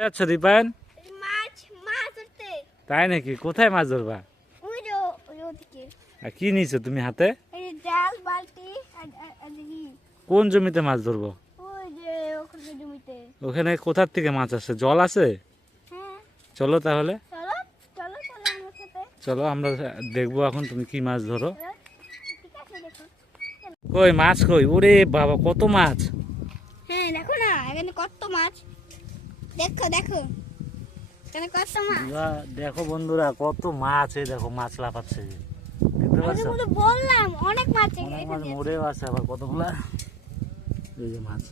যাচ্ছ দীপায়ন মাছ মাছ তাই নাকি? কোথায় মাছ ধরবা? আর কি নিয়েছো তুমি হাতে? কোন জমিতে মাছ ধরবো? ওখানে কোথার থেকে মাছ আসে? জল আছে হ্যাঁ। চলো তাহলে। চলো আমার দেখব এখন তুমি কি মাছ ধরো। আছে কই মাছ কই? ওরে বাবা কত মাছ? হ্যাঁ দেখো না এখানে কত মাছ। দেখো দেখো। এখানে কত মাছ দেখো বন্ধুরা কত মাছ এই দেখো মাছ লাফাচ্ছে দেখতে পাচ্ছ? বললাম অনেক মাছ মরেও আছে আবার কতগুলা? এই যে মাছ।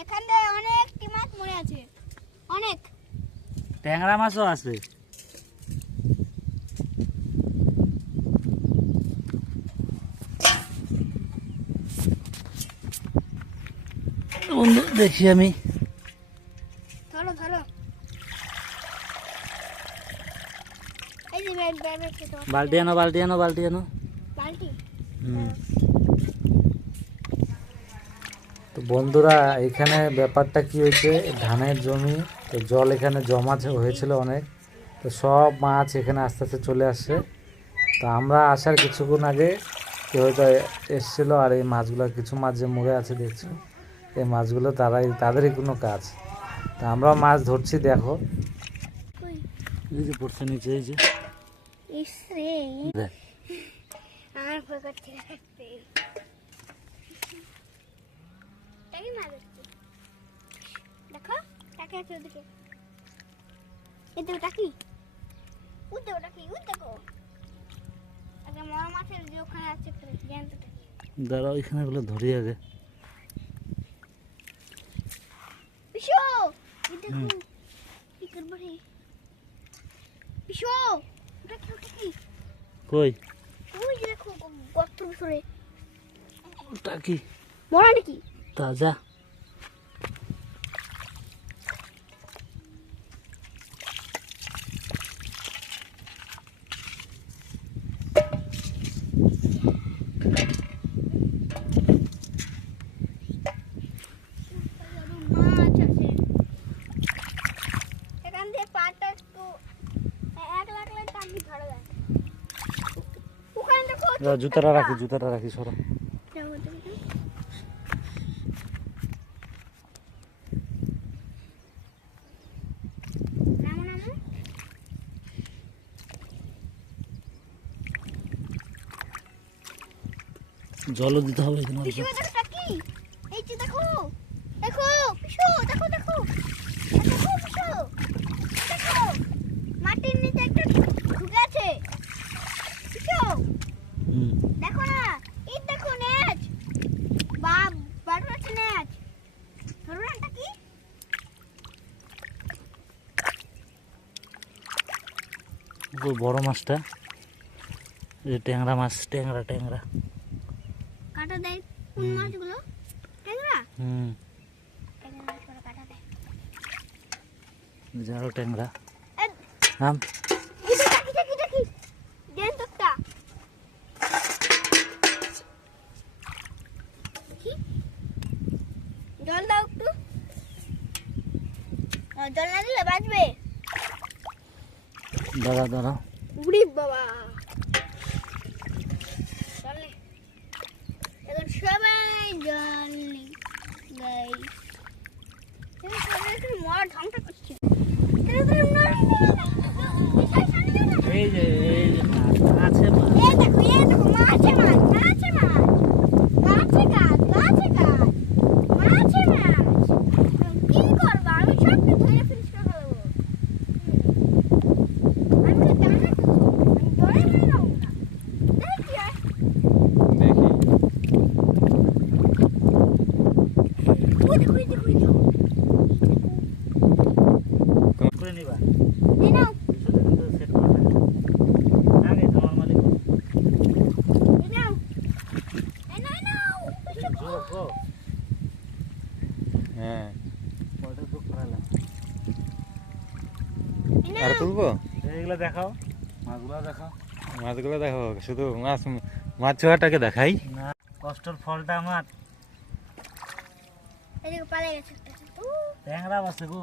এখানে অনেকটি মাছ মরে আছে। অনেক। ট্যাংরা মাছও আছে। বন্ধু দেখি আমি ধরো ধরো এই যে ব্যাগ ব্যাগ ব্যাগ তো বালতি আনো বালতি আনো বালতি আনো তো বন্ধুরা এখানে ব্যাপারটা কি হয়েছে? ধানের জমি তো জল এখানে জমা হয়েছিল অনেক। তো সব মাছ এখানে আস্তে আস্তে চলে আসছে। তো আমরা আসার কিছুক্ষণ আগে কেউ হয়তো এসেছিল আর এই মাছগুলো কিছু মাছ যে মরে আছে দেখছ এই মাছগুলো তারাই তাদেরই কোনো কাজ। তো আমরা মাছ ধরছি দেখো। কই? এই যে পড়ছে নিচে এই যে। ইস রে ভয় করছে রাখতে টাকি মাছ দেখো টাকি আছে ওদিকে। এই দেখো টাকি উঠ দেখো টাকি উঠ আগে মরা মাছের যে ওখানে আছে জ্যান্ত দাঁড়াও এখানে গুলো ধরি আগে। কি করব রে? ওটা কি কই? ওই দেখো গর্ত ভিতরে ওটা কি? মরা নাকি? তাজা মাছ আছে এখান দিয়ে পাটা একটু এক লাখ লাখ টাকি ধরা যায় ওখানে দেখো দাও, জুতাটা রাখি জুতাটা রাখি, সরো। জলও দিতে হবে দেখো দেখো দেখো দেখো মাটির নিচে একটা ঢুকে আছে পিসু হুম দেখো না এই দেখো নেচ বাপ বারো আছে নেচ ধরো না কি ওই বড় মাছটা এই ট্যাংরা মাছ ট্যাংরা ট্যাংরা। কাটা দেয় কোন মাছগুলো? ট্যাংরা? হুম। যে নাম? যে? জল দাও একটু। জল না দিলে বাঁচবে। দাঁড়া দাঁড়া উড়ি বাবা। এখন সবাই জল নে গাই। মরা ঢংটা করছে। এই যে এই যে মাছ আছে মাছ এ দেখো এ দেখো মাছে মাছ মাছে মাছ মাছে কাজ মাছে কাজ মাছে মাছ কি করব আমি সবটা ধরে ফিনিশ করে ফেলব আমি তো জানি না কিছু। আমি ধরে ফেলে যাব না দেখি আর দেখি ওই দেখো ওই দেখো ওই দেখো করে নিবা এই নাও শুধু কিন্তু সেট করবে আগে তোমার মালিক এই নাও এই নাও এই নাও যোগো হ্যাঁ ওটা তো করালাম এই আর তুলবো? এইগুলো দেখাও। মাছগুলো দেখাও। মাছগুলো দেখো শুধু মাছ মাছ ছোয়াটাকে দেখাই। না কষ্টর ফলটা আমার। ট্যাংরা আছে গো।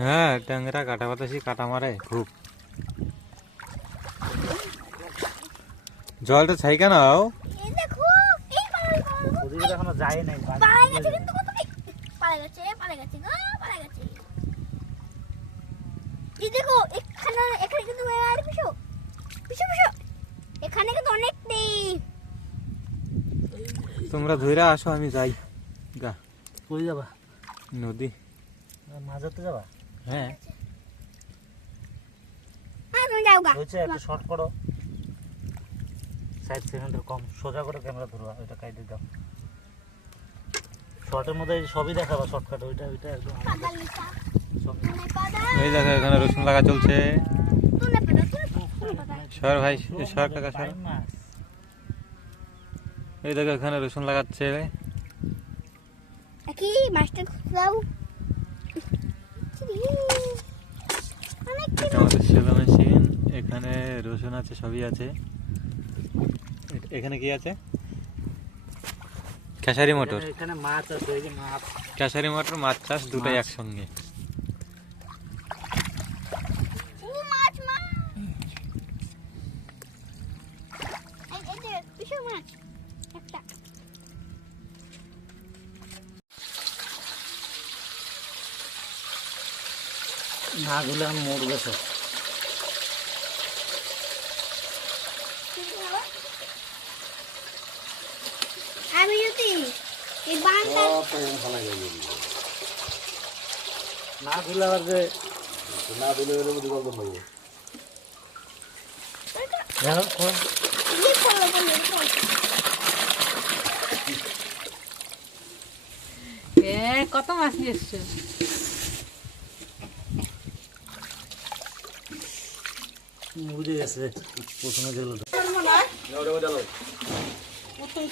হ্যাঁ ট্যাংরা কাটা বাতাসি কাটা মারে খুব। জলটা ছাই কেন যায় নাই পালাই গেছে কিন্তু কত গেছে গো পালাই গেছে। দেখো এখানে এখানে কিন্তু আর পিছু পিছু পিছু এখানে কিন্তু অনেক নেই। তোমরা ধইরা আসো আমি যাই। গা। কই যাবা? নদী। ধরতে যাবা? হ্যাঁ। হ্যাঁ তুমি যাও গা। হয়েছে একটু শর্ট করো। ষাট সেকেন্ডের কম। সোজা করে ক্যামেরা ধরবা ওইটা কাইটে দাও। শর্টের মধ্যে এই সবই দেখাবা শর্টকাট ওইটা ওইটা একদম এই দেখো এখানে রসুন লাগা চলছে। সর ভাই সর টাকা সর। এই দেখো এখানে রসুন লাগাচ্ছে। কি আমাদের মেশিন এখানে রসুন আছে সবই আছে। এখানে কি আছে? খেসারি মোটর। এখানে- মাছ আছে এই যে মাছ। খেসারি মোটর মাছ চাষ দুটাই মাছ। একসঙ্গে ও মাছ মাছ পিছু মাছ একটা না ধুলে আমি মরবে সব আমি যদি এই বানটা না ধুলে আবার যে দেখো করো। ইয়ে করো বলে করো। এ কত মাছ নিয়ে এসছো? বুঝে গেছে প্রথমে যেগুলো প্রথম